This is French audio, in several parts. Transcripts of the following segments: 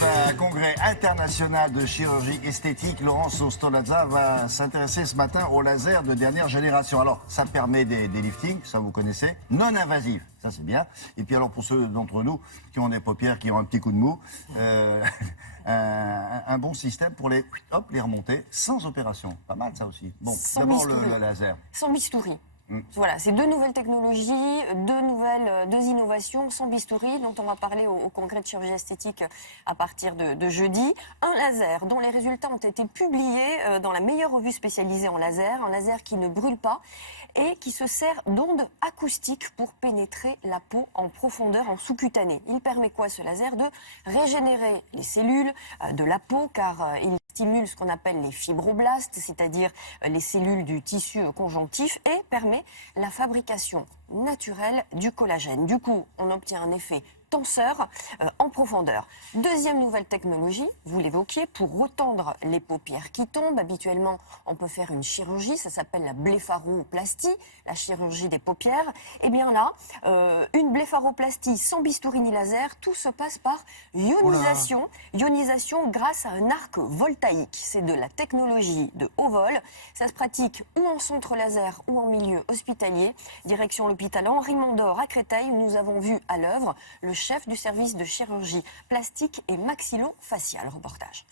lors d'un congrès international de chirurgie esthétique, Laurence Stolazza va s'intéresser ce matin au laser de dernière génération. Alors, ça permet des liftings, ça vous connaissez, non invasifs, ça c'est bien. Et puis alors pour ceux d'entre nous qui ont des paupières, qui ont un petit coup de mou, un bon système pour les remonter sans opération. Pas mal ça aussi. Bon, d'abord le laser. Sans bistouri. Voilà, c'est deux nouvelles technologies, deux innovations sans bistouri dont on va parler au congrès de chirurgie esthétique à partir de jeudi. Un laser dont les résultats ont été publiés dans la meilleure revue spécialisée en laser, un laser qui ne brûle pas et qui se sert d'ondes acoustiques pour pénétrer la peau en profondeur, en sous-cutanée. Il permet quoi ce laser? De régénérer les cellules de la peau car il stimule ce qu'on appelle les fibroblastes, c'est-à-dire les cellules du tissu conjonctif et permet la fabrication naturelle du collagène. Du coup, on obtient un effet tenseur en profondeur. Deuxième nouvelle technologie, vous l'évoquiez, pour retendre les paupières qui tombent. Habituellement, on peut faire une chirurgie, ça s'appelle la blépharoplastie, la chirurgie des paupières. Et bien là, une blépharoplastie sans bistouri ni laser, tout se passe par ionisation. Ionisation grâce à un arc voltaïque. C'est de la technologie de haut vol. Ça se pratique ou en centre laser ou en milieu hospitalier. Direction l'hôpital Henri Mondor à Créteil, où nous avons vu à l'œuvre le chef du service de chirurgie plastique et maxillo-faciale. Reportage.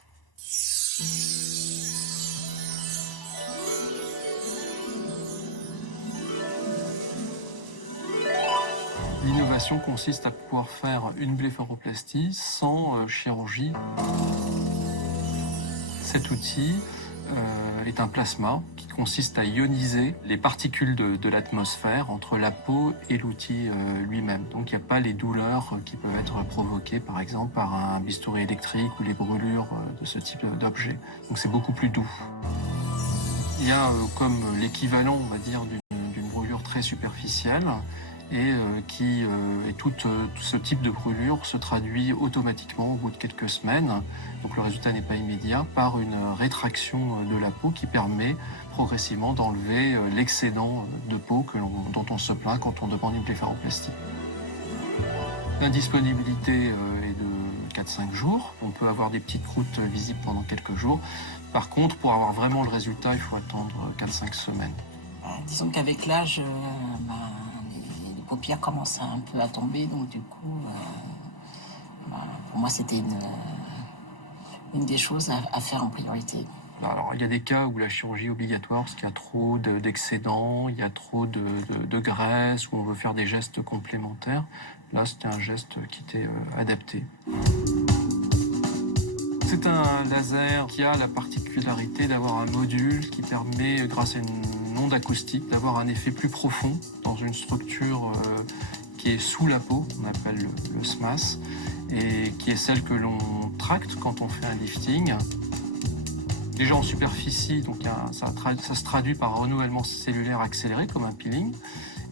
L'innovation consiste à pouvoir faire une blépharoplastie sans chirurgie. Cet outil est un plasma qui consiste à ioniser les particules de l'atmosphère entre la peau et l'outil lui-même. Donc il n'y a pas les douleurs qui peuvent être provoquées par exemple par un bistouri électrique ou les brûlures de ce type d'objet. Donc c'est beaucoup plus doux. Il y a comme l'équivalent, on va dire, d'une brûlure très superficielle et tout ce type de brûlure se traduit automatiquement au bout de quelques semaines, donc le résultat n'est pas immédiat, par une rétraction de la peau qui permet progressivement d'enlever l'excédent de peau dont on se plaint quand on demande une blépharoplastie. L'indisponibilité est de 4-5 jours, on peut avoir des petites croûtes visibles pendant quelques jours. Par contre, pour avoir vraiment le résultat, il faut attendre 4-5 semaines. Disons qu'avec l'âge, les paupières commencent un peu à tomber, donc du coup, pour moi, c'était une des choses à faire en priorité. Alors, il y a des cas où la chirurgie est obligatoire parce qu'il y a trop d'excédents, il y a trop de graisse, où on veut faire des gestes complémentaires. Là, c'était un geste qui était adapté. C'est un laser qui a la particularité d'avoir un module qui permet, grâce à une onde acoustique, d'avoir un effet plus profond dans une structure qui est sous la peau, on appelle le SMAS, et qui est celle que l'on tracte quand on fait un lifting. Déjà en superficie, donc ça se traduit par un renouvellement cellulaire accéléré, comme un peeling.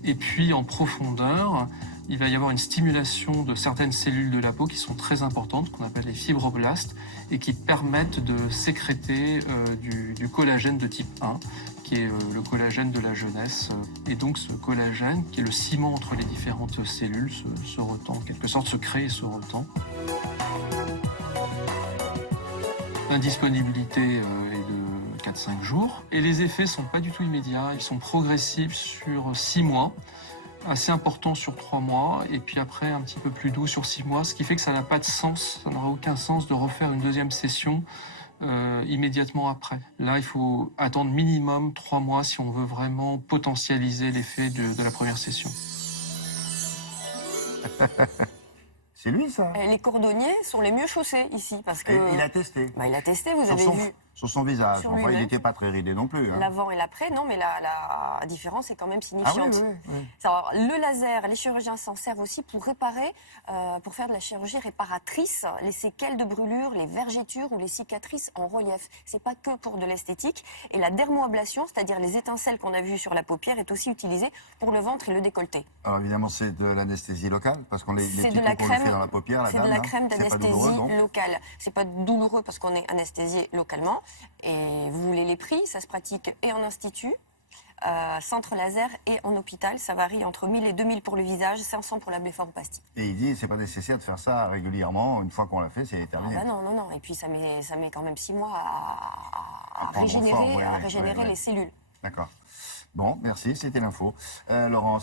Et puis en profondeur, il va y avoir une stimulation de certaines cellules de la peau qui sont très importantes, qu'on appelle les fibroblastes, et qui permettent de sécréter du collagène de type 1, qui est le collagène de la jeunesse. Et donc ce collagène, qui est le ciment entre les différentes cellules, se retend, en quelque sorte se crée et se retend. L'indisponibilité est de 4-5 jours. Et les effets ne sont pas du tout immédiats, ils sont progressifs sur 6 mois. Assez important sur 3 mois, et puis après un petit peu plus doux sur 6 mois, ce qui fait que ça n'a pas de sens, ça n'aura aucun sens de refaire une deuxième session immédiatement après. Là, il faut attendre minimum 3 mois si on veut vraiment potentialiser l'effet de la première session. C'est lui, ça? Les cordonniers sont les mieux chaussés ici parce que... Et il a testé. Il a testé, vous avez vu. Sur son visage. Sur Enfin, il lui-même. n'était pas très ridé non plus. Hein. L'avant et l'après, non, mais la différence est quand même signifiante. Ah oui. Alors, le laser, les chirurgiens s'en servent aussi pour réparer, pour faire de la chirurgie réparatrice, les séquelles de brûlure, les vergetures ou les cicatrices en relief. C'est pas que pour de l'esthétique. Et la dermoablation, c'est-à-dire les étincelles qu'on a vues sur la paupière, est aussi utilisée pour le ventre et le décolleté. Alors évidemment, c'est de l'anesthésie locale, parce qu'on les C'est petits de la coups qu'on lui crème, fait dans la paupière, c'est de la crème c'est pas d'anesthésie douloureux, non? locale. C'est pas douloureux parce qu'on est anesthésié localement. Et vous voulez les prix, ça se pratique et en institut, centre laser et en hôpital. Ça varie entre 1000 et 2000 pour le visage, 500 pour la blépharoplastie. Et il dit c'est pas nécessaire de faire ça régulièrement. Une fois qu'on l'a fait, c'est Ah terminé. bah non, non, non. Et puis ça met quand même 6 mois à prendre régénérer, forme, les cellules. D'accord. Bon, merci, c'était l'info. Laurence.